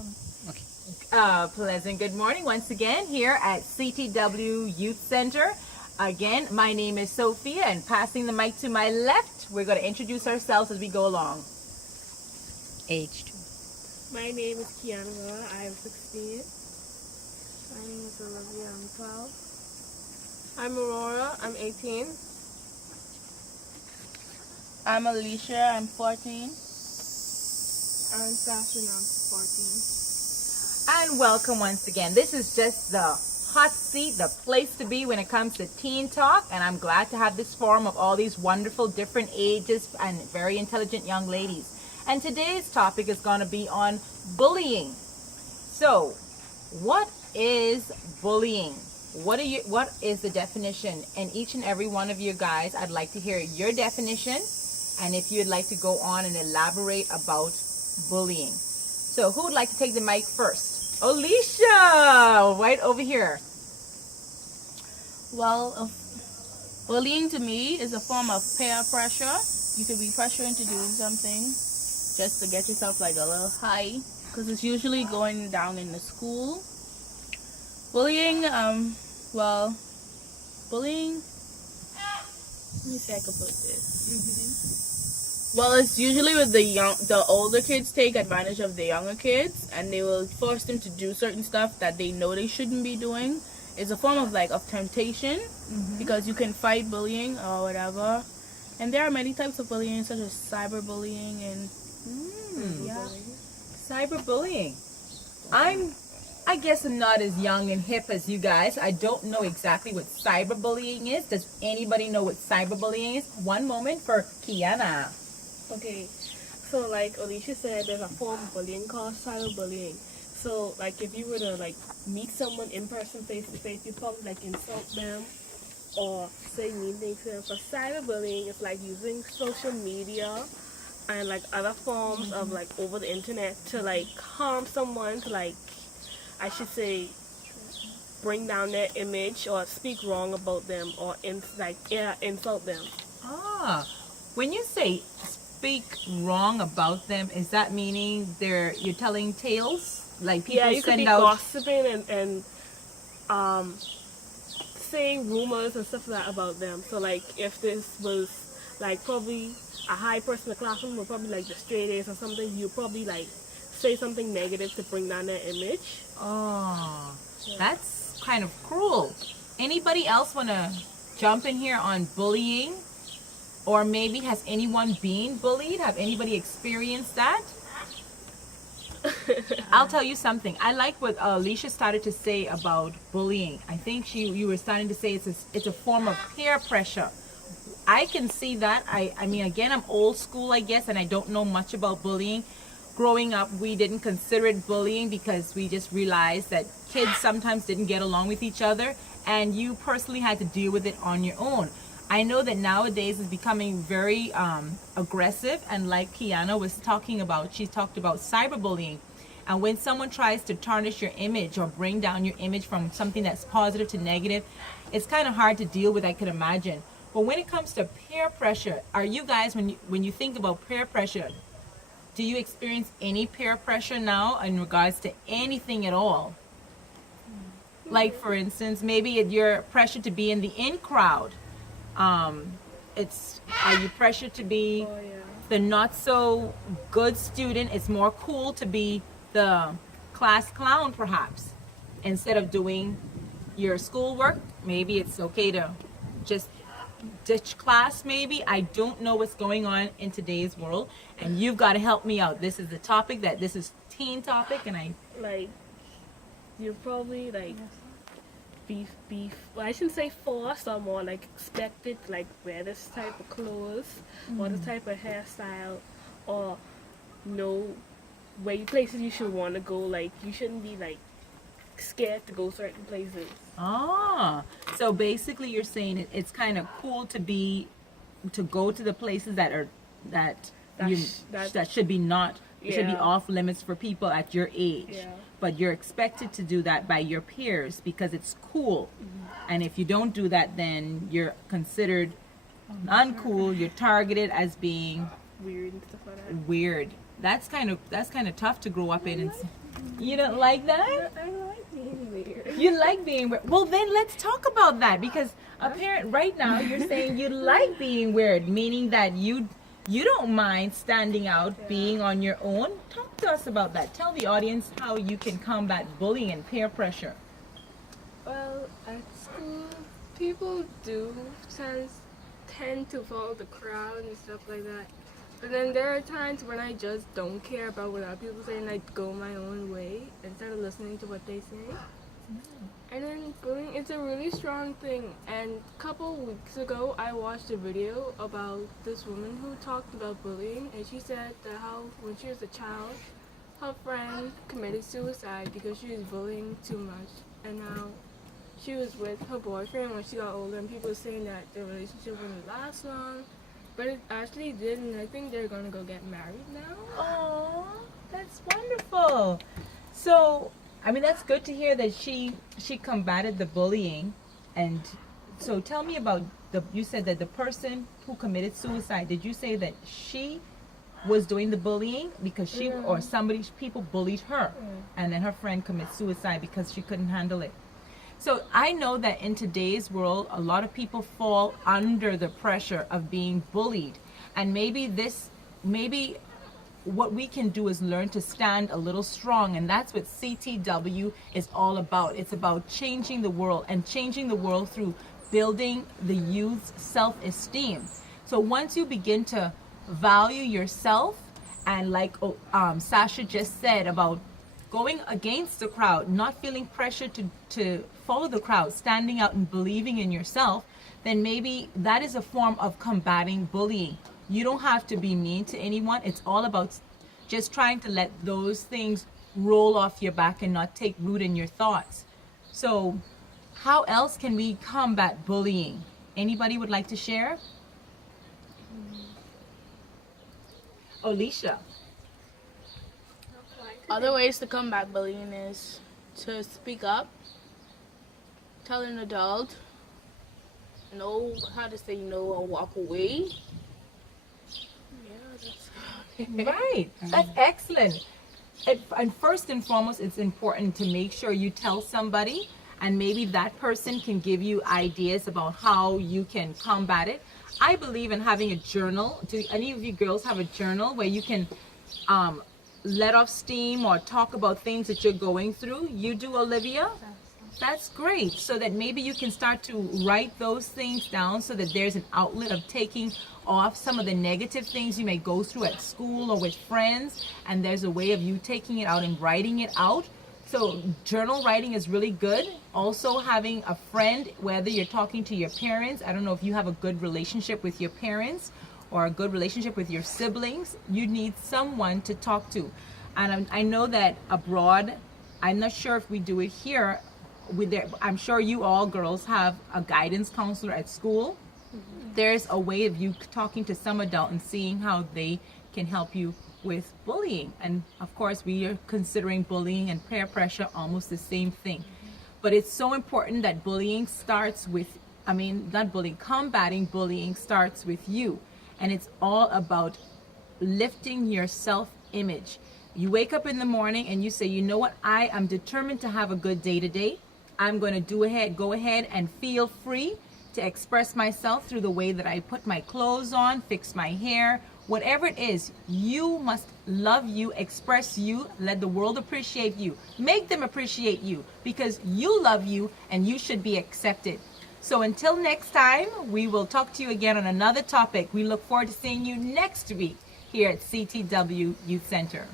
Okay. Pleasant good morning once again here at CTW Youth Center. Again, my name is Sophia, and passing the mic to my left, we're going to introduce ourselves as we go along. Age 2. My name is Kiana. I am 16. My name is Olivia. I'm 12. I'm Aurora. I'm 18. I'm Alicia. I'm 14. I'm Catherine. I'm 14. And welcome once again. This is just the hot seat, the place to be when it comes to teen talk, and I'm glad to have this forum of all these wonderful different ages and very intelligent young ladies. And today's topic is going to be on bullying. So, what is bullying? What is the definition? And each and every one of you guys, I'd like to hear your definition, and if you'd like to go on and elaborate about bullying. So, who would like to take the mic first? Alicia, right over here. Well, bullying to me is a form of peer pressure. You could be pressured into doing something just to get yourself like a little high, because it's usually going down in the school. Bullying, bullying, let me see if I can put this. Well, it's usually with the older kids take advantage of the younger kids, and they will force them to do certain stuff that they know they shouldn't be doing. It's a form of temptation, because you can fight bullying or whatever. And there are many types of bullying, such as cyberbullying and Cyberbullying. I guess I'm not as young and hip as you guys. I don't know exactly what cyberbullying is. Does anybody know what cyberbullying is? One moment for Kiana. Okay, so like Alicia said, there's a form of bullying called cyberbullying. So like if you were to meet someone in person, face to face, you probably insult them or say mean things to them. For cyberbullying, it's like using social media and other forms of over the internet to harm someone, to I should say bring down their image or speak wrong about them or insult them. When you say speak wrong about them, is that meaning you're telling tales? Like people you could be gossiping and saying rumors and stuff like that about them. So if this was probably a high person in the classroom, or probably the straight A's or something, you probably say something negative to bring down their image. That's kind of cruel. Anybody else want to jump in here on bullying? Or maybe has anyone been bullied? Have anybody experienced that? I'll tell you something. I like what Alicia started to say about bullying. I think you were starting to say it's a form of peer pressure. I can see that. I mean, again, I'm old school, I guess, and I don't know much about bullying. Growing up, we didn't consider it bullying because we just realized that kids sometimes didn't get along with each other, and you personally had to deal with it on your own. I know that nowadays it's becoming very aggressive, and like Kiana was talking about, she talked about cyberbullying. And when someone tries to tarnish your image or bring down your image from something that's positive to negative, it's kind of hard to deal with, I could imagine. But when it comes to peer pressure, are you guys, when you think about peer pressure, do you experience any peer pressure now in regards to anything at all? Like, for instance, maybe you're pressured to be in the in crowd. Are you pressured to be the not so good student? It's more cool to be the class clown, perhaps, instead of doing your schoolwork. Maybe it's okay to just ditch class. Maybe I don't know what's going on in today's world, and you've got to help me out. This is the topic this is teen topic, and you're probably well, I shouldn't say forced, or more expected to wear this type of clothes or this type of hairstyle, or know places you should want to go. You shouldn't be scared to go certain places. So basically you're saying it's kind of cool to go to the places that should be not should be off limits for people at your age. But you're expected to do that by your peers because it's cool. And if you don't do that, then you're considered uncool. You're targeted as being weird and stuff like that. Weird. That's kind of tough to grow up in. You don't like that? I like being weird. You like being weird. Well, then let's talk about that because apparent right now you're saying you like being weird, meaning that you don't mind standing out, being on your own. Talk to us about that. Tell the audience how you can combat bullying and peer pressure. Well, at school, people do tend to follow the crowd and stuff like that. But then there are times when I just don't care about what other people say and I go my own way instead of listening to what they say. And then bullying, it's a really strong thing. And a couple weeks ago, I watched a video about this woman who talked about bullying, and she said that how when she was a child, her friend committed suicide because she was bullying too much. And now she was with her boyfriend when she got older, and people were saying that the relationship wouldn't last long. But it actually did, and I think they're gonna go get married now. Oh, that's wonderful. So, I mean, that's good to hear that she combated the bullying. And so tell me about you said that the person who committed suicide, did you say that she was doing the bullying because or people bullied her and then her friend commits suicide because she couldn't handle it? So I know that in today's world, a lot of people fall under the pressure of being bullied. And maybe what we can do is learn to stand a little strong. And that's what CTW is all about. It's about changing the world and changing the world through building the youth's self-esteem. So once you begin to value yourself, and like Sasha just said about going against the crowd, not feeling pressure to follow the crowd, standing out and believing in yourself, then maybe that is a form of combating bullying. You don't have to be mean to anyone. It's all about just trying to let those things roll off your back and not take root in your thoughts. So how else can we combat bullying? Anybody would like to share? Alicia. Other ways to combat bullying is to speak up, tell an adult, know how to say no or walk away. Right, that's excellent. And first and foremost, it's important to make sure you tell somebody, and maybe that person can give you ideas about how you can combat it. I believe in having a journal. Do any of you girls have a journal where you can let off steam or talk about things that you're going through? You do, Olivia? That's great. So that maybe you can start to write those things down so that there's an outlet of taking off some of the negative things you may go through at school or with friends, and there's a way of you taking it out and writing it out. So journal writing is really good. Also having a friend, whether you're talking to your parents, I don't know if you have a good relationship with your parents or a good relationship with your siblings, you need someone to talk to. And I know that abroad, I'm not sure if we do it here, I'm sure you all girls have a guidance counselor at school. There's a way of you talking to some adult and seeing how they can help you with bullying. And of course, we are considering bullying and peer pressure almost the same thing. But it's so important that bullying starts with, combating bullying starts with you. And it's all about lifting your self-image. You wake up in the morning and you say, you know what, I am determined to have a good day today. I'm going to go ahead and feel free to express myself through the way that I put my clothes on, fix my hair, whatever it is. You must love you, express you, let the world appreciate you. Make them appreciate you because you love you and you should be accepted. So until next time, we will talk to you again on another topic. We look forward to seeing you next week here at CTW Youth Center.